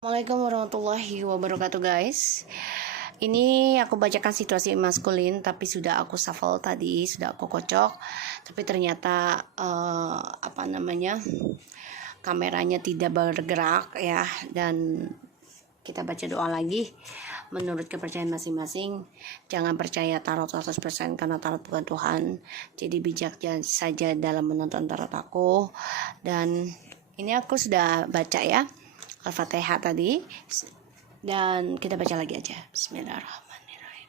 Assalamualaikum warahmatullahi wabarakatuh guys. Ini aku bacakan situasi maskulin, tapi sudah aku shuffle tadi, sudah aku kocok. Tapi ternyata kameranya tidak bergerak ya. Dan kita baca doa lagi. Menurut kepercayaan masing-masing, jangan percaya tarot 100% karena tarot bukan Tuhan. Jadi bijak saja dalam menonton tarot aku. Dan ini aku sudah baca ya Al-Fatihah tadi, dan kita baca lagi aja. Bismillahirrahmanirrahim.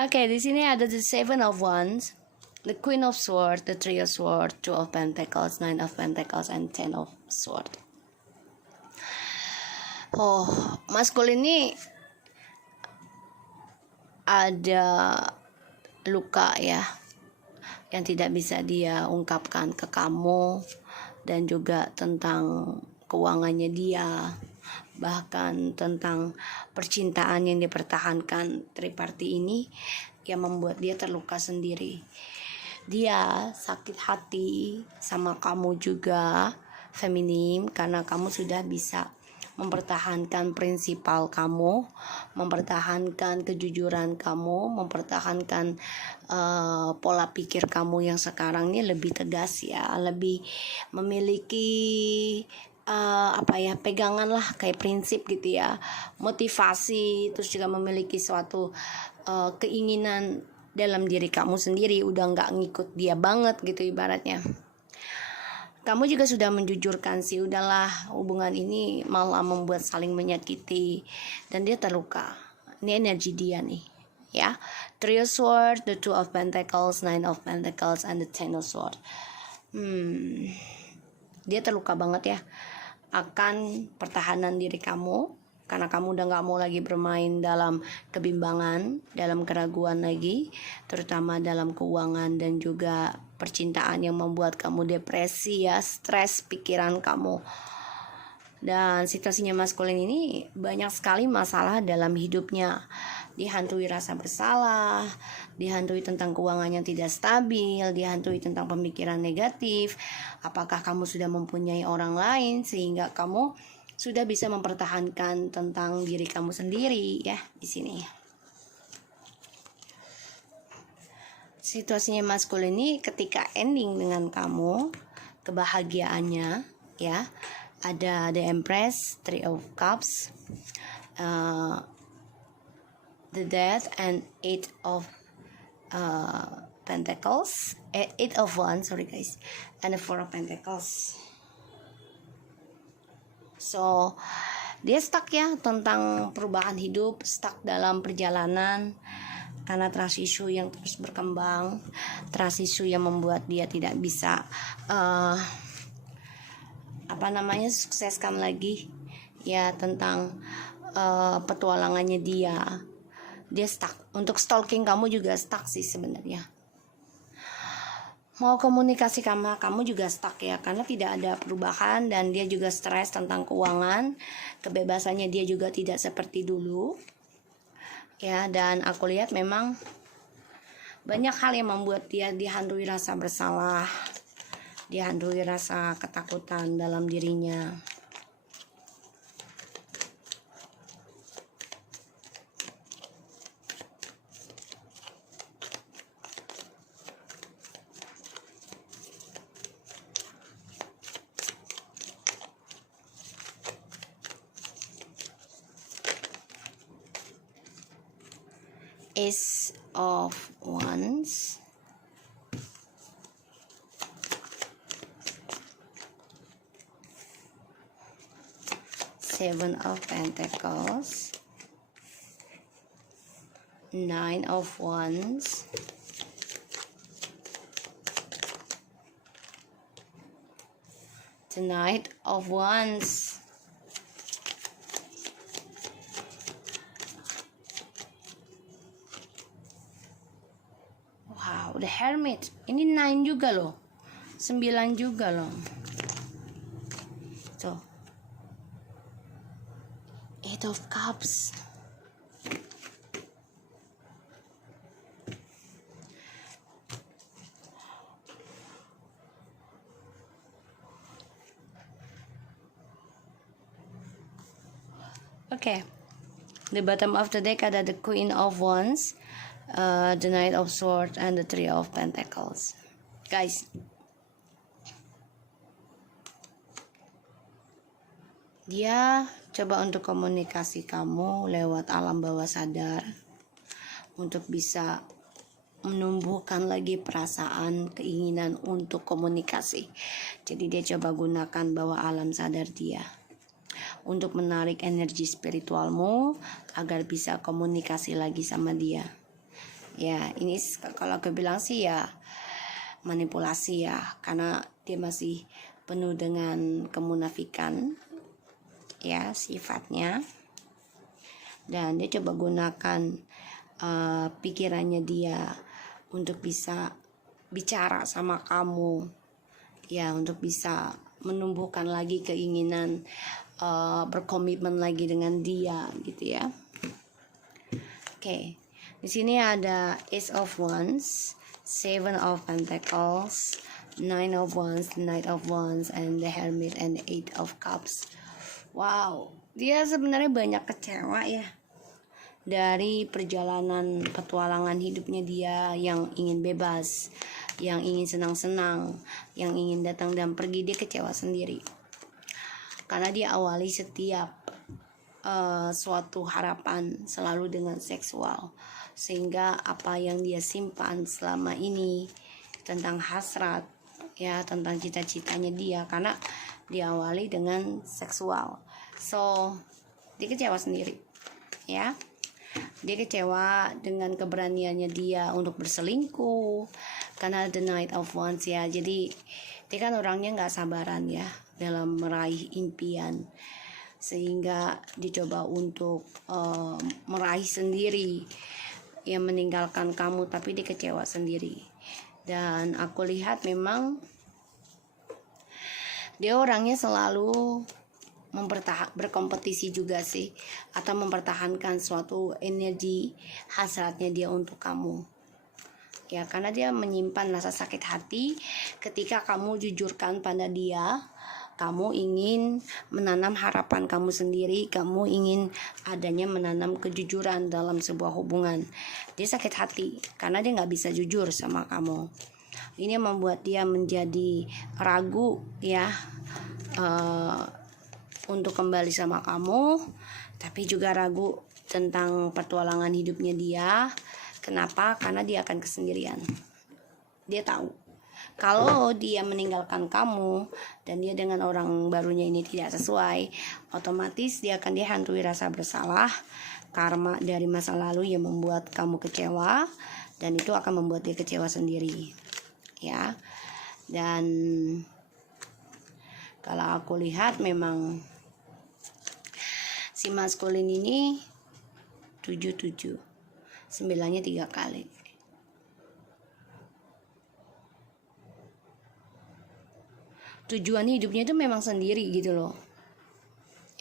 Oke, di sini ada the Seven of Wands, the Queen of Swords, the Three of Swords, Two of Pentacles, Nine of Pentacles, and Ten of Swords. Oh, maskul ini ada luka ya, yang tidak bisa dia ungkapkan ke kamu, dan juga tentang keuangannya dia, bahkan tentang percintaan yang dipertahankan triparti ini yang membuat dia terluka sendiri. Dia sakit hati sama kamu juga, feminim, karena kamu sudah bisa mempertahankan prinsipal kamu, mempertahankan kejujuran kamu, mempertahankan pola pikir kamu yang sekarang ini lebih tegas ya, lebih memiliki pegangan lah, kayak prinsip gitu ya, motivasi, terus juga memiliki suatu keinginan dalam diri kamu sendiri, udah nggak ngikut dia banget gitu ibaratnya. Kamu juga sudah menjujurkan sih, udahlah, hubungan ini malah membuat saling menyakiti dan dia terluka. Ini energi dia nih ya. Three of Swords, the Two of Pentacles, Nine of Pentacles, and the Ten of Swords. Dia terluka banget ya akan pertahanan diri kamu, karena kamu udah gak mau lagi bermain dalam kebimbangan, dalam keraguan lagi, terutama dalam keuangan dan juga percintaan yang membuat kamu depresi ya, stres pikiran kamu. Dan situasinya maskulin ini banyak sekali masalah dalam hidupnya, dihantui rasa bersalah, dihantui tentang keuangan yang tidak stabil, dihantui tentang pemikiran negatif. Apakah kamu sudah mempunyai orang lain sehingga kamu sudah bisa mempertahankan tentang diri kamu sendiri ya di sini. Situasinya maskulin ini ketika ending dengan kamu, kebahagiaannya ya, ada the Empress, Three of Cups, the Death, and Eight of Pentacles, Eight of Wands, sorry guys, and the Four of Pentacles. So dia stuck ya tentang perubahan hidup, stuck dalam perjalanan karena trust issue yang terus berkembang, trust issue yang membuat dia tidak bisa sukseskan lagi ya tentang petualangannya dia stuck. Untuk stalking kamu juga stuck sih sebenarnya. Mau komunikasi sama kamu juga stuck ya, karena tidak ada perubahan, dan dia juga stres tentang keuangan, kebebasannya dia juga tidak seperti dulu ya. Dan aku lihat memang banyak hal yang membuat dia dihantui rasa bersalah, dihantui rasa ketakutan dalam dirinya. Ace of Wands, Seven of Pentacles, Nine of Wands, the Knight of Wands, the Hermit. Ini 9 juga loh, 9 juga loh. Tuh, Eight of Cups, Oke. The bottom of the deck ada the Queen of Wands, the Knight of Swords, and the Three of Pentacles. Guys, dia coba untuk komunikasi kamu lewat alam bawah sadar untuk bisa menumbuhkan lagi perasaan, keinginan untuk komunikasi. Jadi dia coba gunakan bawah alam sadar dia untuk menarik energi spiritualmu agar bisa komunikasi lagi sama dia. Ya, ini kalau aku bilang sih ya manipulasi ya, karena dia masih penuh dengan kemunafikan ya sifatnya. Dan dia coba gunakan pikirannya dia untuk bisa bicara sama kamu ya, untuk bisa menumbuhkan lagi keinginan berkomitmen lagi dengan dia gitu ya. Oke. Di sini ada Ace of Wands, Seven of Pentacles, Nine of Wands, Knight of Wands, and the Hermit, and the Eight of Cups. Wow, dia sebenarnya banyak kecewa ya dari perjalanan petualangan hidupnya dia yang ingin bebas, yang ingin senang-senang, yang ingin datang dan pergi. Dia kecewa sendiri karena dia awali setiap suatu harapan selalu dengan seksual, sehingga apa yang dia simpan selama ini tentang hasrat ya, tentang cita-citanya dia, karena diawali dengan seksual, so dia kecewa sendiri ya. Dia kecewa dengan keberaniannya dia untuk berselingkuh karena the Knight of Wands ya. Jadi dia kan orangnya nggak sabaran ya dalam meraih impian, sehingga dicoba untuk meraih sendiri yang meninggalkan kamu, tapi dia kecewa sendiri. Dan aku lihat memang dia orangnya selalu berkompetisi juga sih, atau mempertahankan suatu energi hasratnya dia untuk kamu ya, karena dia menyimpan rasa sakit hati ketika kamu jujurkan pada dia. Kamu ingin menanam harapan kamu sendiri, kamu ingin adanya menanam kejujuran dalam sebuah hubungan. Dia sakit hati karena dia nggak bisa jujur sama kamu. Ini membuat dia menjadi ragu ya, untuk kembali sama kamu, tapi juga ragu tentang petualangan hidupnya dia. Kenapa? Karena dia akan kesendirian. Dia tahu kalau dia meninggalkan kamu dan dia dengan orang barunya ini tidak sesuai, otomatis dia akan dihantui rasa bersalah, karma dari masa lalu yang membuat kamu kecewa, dan itu akan membuat dia kecewa sendiri ya. Dan kalau aku lihat memang si maskulin ini 77, 9-nya 3 kali. Tujuan hidupnya itu memang sendiri gitu loh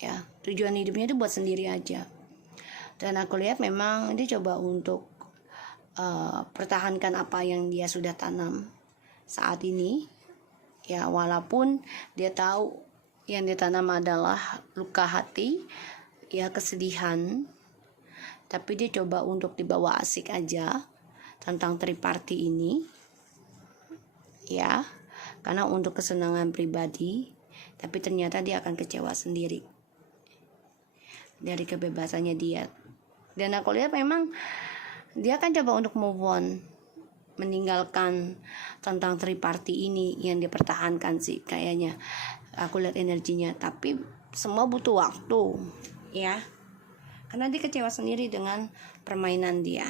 ya, tujuan hidupnya itu buat sendiri aja. Dan aku lihat memang dia coba untuk pertahankan apa yang dia sudah tanam saat ini ya, walaupun dia tahu yang dia tanam adalah luka hati ya, kesedihan, tapi dia coba untuk dibawa asik aja tentang triparty ini ya, karena untuk kesenangan pribadi, tapi ternyata dia akan kecewa sendiri dari kebebasannya dia. Dan aku lihat memang dia akan coba untuk move on, meninggalkan tentang triparty ini yang dipertahankan sih kayaknya. Aku lihat energinya, tapi semua butuh waktu ya, karena dia kecewa sendiri dengan permainan dia.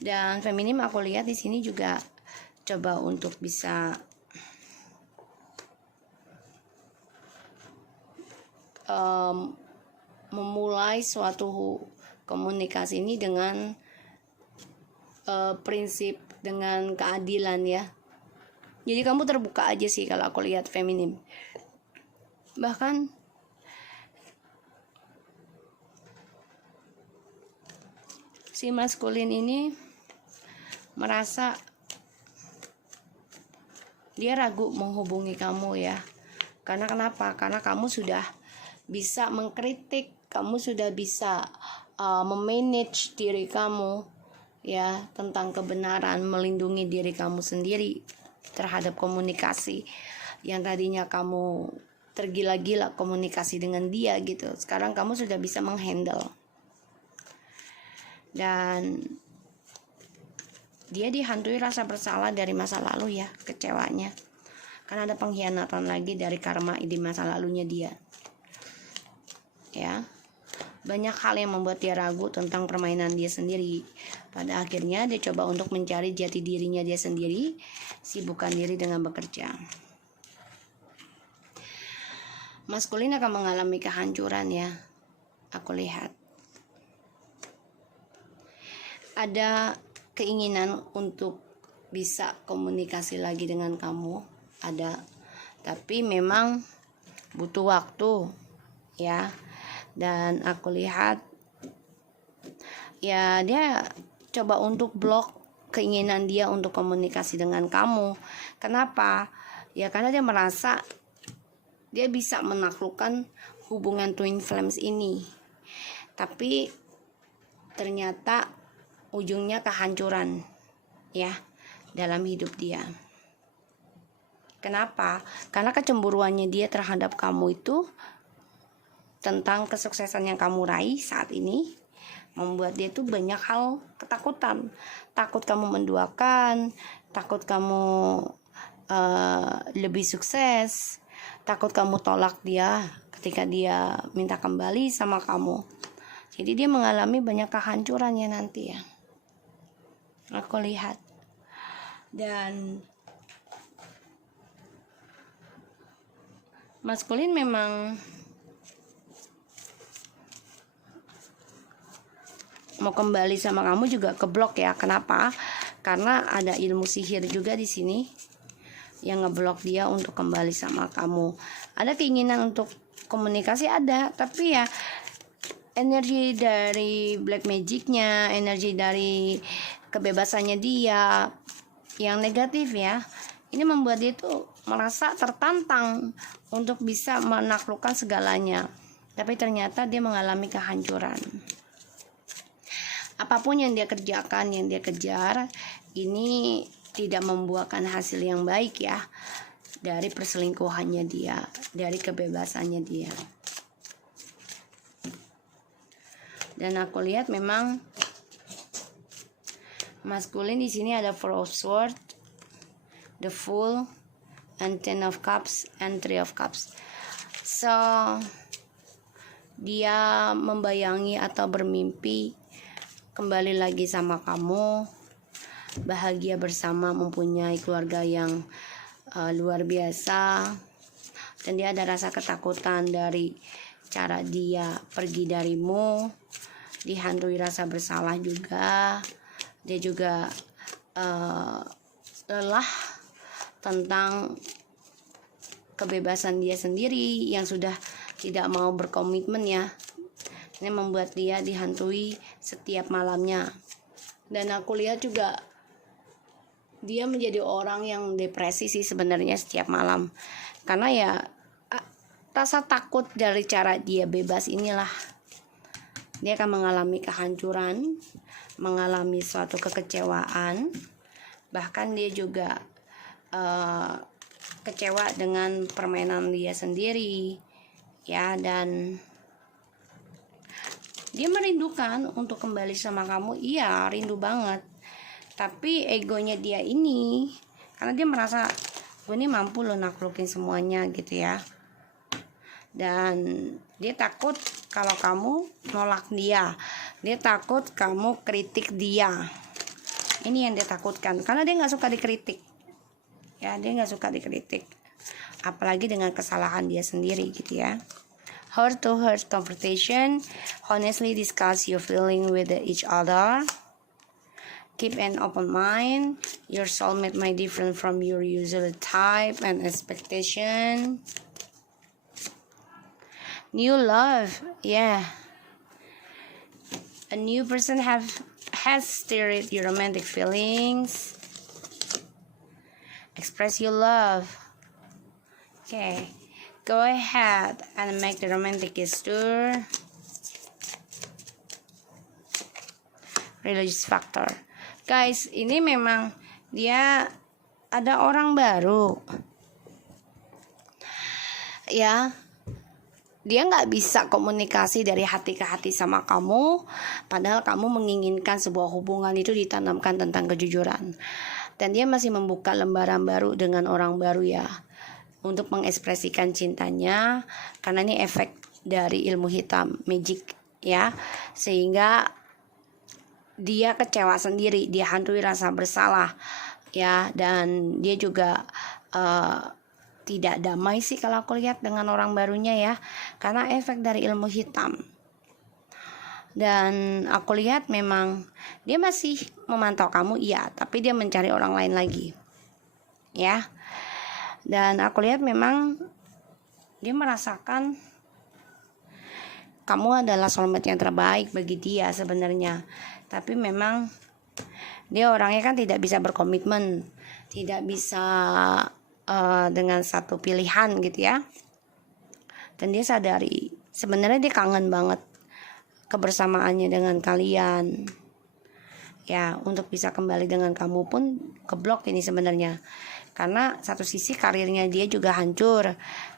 Dan feminim aku lihat di sini juga coba untuk bisa memulai suatu komunikasi ini dengan prinsip, dengan keadilan ya. Jadi kamu terbuka aja sih kalau aku lihat feminim. Bahkan si maskulin ini merasa dia ragu menghubungi kamu ya. Karena kenapa? Karena kamu sudah bisa mengkritik, kamu sudah bisa memanage diri kamu ya tentang kebenaran, melindungi diri kamu sendiri terhadap komunikasi yang tadinya kamu tergila-gila komunikasi dengan dia gitu. Sekarang kamu sudah bisa menghandle. Dan dia dihantui rasa bersalah dari masa lalu ya, kecewanya. Karena ada pengkhianatan lagi dari karma di masa lalunya dia. Ya. Banyak hal yang membuat dia ragu tentang permainan dia sendiri. Pada akhirnya dia coba untuk mencari jati dirinya dia sendiri, sibukkan diri dengan bekerja. Maskulin akan mengalami kehancuran ya. Aku lihat. Ada keinginan untuk bisa komunikasi lagi dengan kamu, ada. Tapi memang butuh waktu ya. Dan aku lihat ya dia coba untuk blok keinginan dia untuk komunikasi dengan kamu. Kenapa? Ya karena dia merasa dia bisa menaklukkan hubungan twin flames ini. Tapi ternyata ujungnya kehancuran ya dalam hidup dia. Kenapa? Karena kecemburuannya dia terhadap kamu itu tentang kesuksesan yang kamu raih saat ini membuat dia tuh banyak hal ketakutan. Takut kamu menduakan, takut kamu lebih sukses, takut kamu tolak dia ketika dia minta kembali sama kamu. Jadi dia mengalami banyak kehancurannya nanti ya. Aku lihat. Dan maskulin memang mau kembali sama kamu juga keblok ya. Kenapa? Karena ada ilmu sihir juga di sini yang ngeblok dia untuk kembali sama kamu. Ada keinginan untuk komunikasi ada, tapi ya energi dari black magicnya, energi dari kebebasannya dia yang negatif ya. Ini membuat dia tuh merasa tertantang untuk bisa menaklukkan segalanya. Tapi ternyata dia mengalami kehancuran. Apapun yang dia kerjakan, yang dia kejar, ini tidak membuahkan hasil yang baik ya. Dari perselingkuhannya dia, dari kebebasannya dia. Dan aku lihat memang maskulin di sini ada Four of Swords, the Fool, and Ten of Cups, and Three of Cups. So dia membayangi atau bermimpi kembali lagi sama kamu, bahagia bersama, mempunyai keluarga yang luar biasa. Dan dia ada rasa ketakutan dari cara dia pergi darimu, dihantui rasa bersalah juga. Dia juga lelah tentang kebebasan dia sendiri yang sudah tidak mau berkomitmen ya. Ini membuat dia dihantui setiap malamnya. Dan aku lihat juga dia menjadi orang yang depresi sih sebenarnya setiap malam. Karena ya rasa takut dari cara dia bebas inilah. Dia akan mengalami kehancuran, mengalami suatu kekecewaan. Bahkan dia juga kecewa dengan permainan dia sendiri. Ya, dan dia merindukan untuk kembali sama kamu. Iya, rindu banget. Tapi egonya dia ini, karena dia merasa gue ini mampu loh naklukin semuanya gitu ya. Dan dia takut kalau kamu nolak dia. Dia takut kamu kritik dia. Ini yang dia takutkan. Karena dia gak suka dikritik. Ya, dia gak suka dikritik. Apalagi dengan kesalahan dia sendiri gitu ya. Heart-to-heart conversation. Honestly discuss your feeling with each other. Keep an open mind. Your soulmate might different from your usual type and expectation. New love, yeah. A new person has stirred your romantic feelings. Express your love. Okay. Go ahead and make the romantic gesture. Religious factor. Guys, ini memang dia ada orang baru. Ya, dia nggak bisa komunikasi dari hati ke hati sama kamu, padahal kamu menginginkan sebuah hubungan itu ditanamkan tentang kejujuran. Dan dia masih membuka lembaran baru dengan orang baru ya, untuk mengekspresikan cintanya, karena ini efek dari ilmu hitam, magic ya, sehingga dia kecewa sendiri, dia hantui rasa bersalah ya, dan dia juga tidak damai sih kalau aku lihat dengan orang barunya ya, karena efek dari ilmu hitam. Dan aku lihat memang dia masih memantau kamu iya, tapi dia mencari orang lain lagi ya. Dan aku lihat memang dia merasakan kamu adalah soulmate yang terbaik bagi dia sebenarnya. Tapi memang dia orangnya kan tidak bisa berkomitmen, tidak bisa dengan satu pilihan gitu ya. Dan dia sadari sebenarnya dia kangen banget kebersamaannya dengan kalian. Ya, untuk bisa kembali dengan kamu pun keblok ini sebenarnya. Karena satu sisi karirnya dia juga hancur,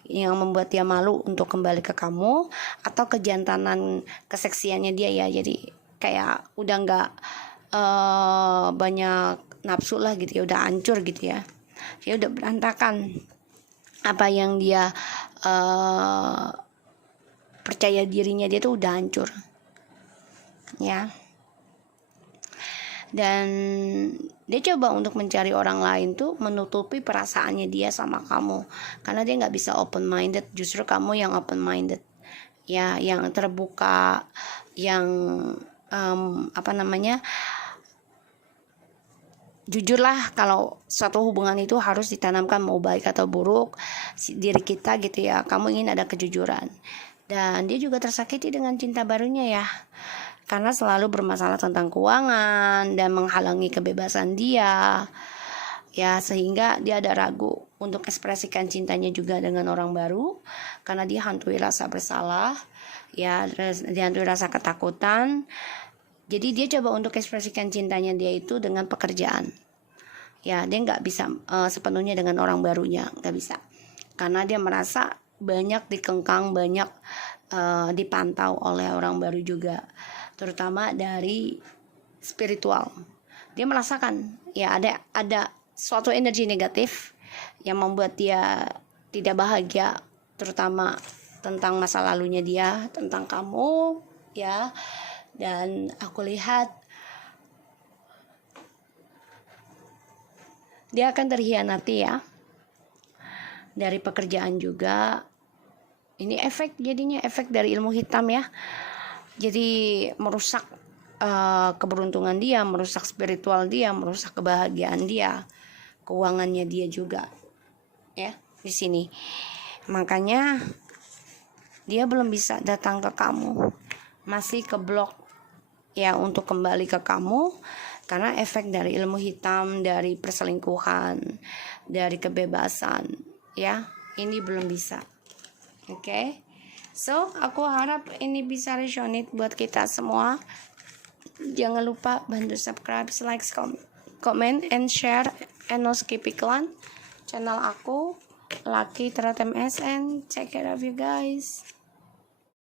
yang membuat dia malu untuk kembali ke kamu, atau kejantanan keseksiannya dia ya, jadi kayak udah nggak banyak nafsu lah gitu ya, udah hancur gitu ya, dia udah berantakan. Apa yang dia percaya dirinya dia tuh udah hancur ya. Dan dia coba untuk mencari orang lain tuh menutupi perasaannya dia sama kamu, karena dia nggak bisa open minded. Justru kamu yang open minded ya, yang terbuka, yang jujurlah kalau suatu hubungan itu harus ditanamkan, mau baik atau buruk diri kita gitu ya, kamu ingin ada kejujuran. Dan dia juga tersakiti dengan cinta barunya ya, karena selalu bermasalah tentang keuangan dan menghalangi kebebasan dia ya, sehingga dia ada ragu untuk ekspresikan cintanya juga dengan orang baru, karena dia hantui rasa bersalah ya, dihantui rasa ketakutan. Jadi dia coba untuk ekspresikan cintanya dia itu dengan pekerjaan ya, dia nggak bisa sepenuhnya dengan orang barunya, nggak bisa, karena dia merasa banyak dikengkang, banyak dipantau oleh orang baru juga, terutama dari spiritual. Dia merasakan ya ada suatu energi negatif yang membuat dia tidak bahagia, terutama tentang masa lalunya dia, tentang kamu ya. Dan aku lihat dia akan terhianati ya, dari pekerjaan juga. Ini jadinya efek dari ilmu hitam ya, jadi merusak keberuntungan dia, merusak spiritual dia, merusak kebahagiaan dia, keuangannya dia juga ya di sini. Makanya dia belum bisa datang ke kamu, masih keblok ya untuk kembali ke kamu, karena efek dari ilmu hitam, dari perselingkuhan, dari kebebasan ya, ini belum bisa. Oke. So, aku harap ini bisa resonate buat kita semua. Jangan lupa bantu subscribe, like, comment, and share, and no skip iklan channel aku, Lucky Teratem SN. Take care of you guys.